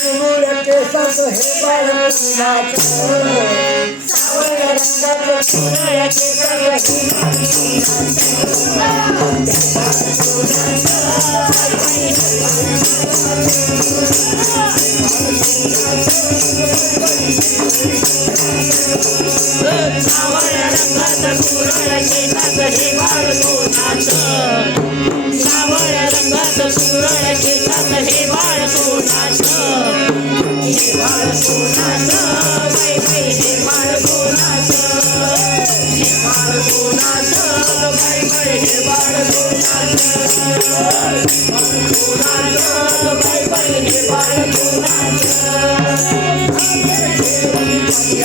सावरा रंगात ही की नाच सावार रंगात सुरव की ना निर्माण कोणास बाई बाई निर्माण कोणास निर्माण कोणास Oh,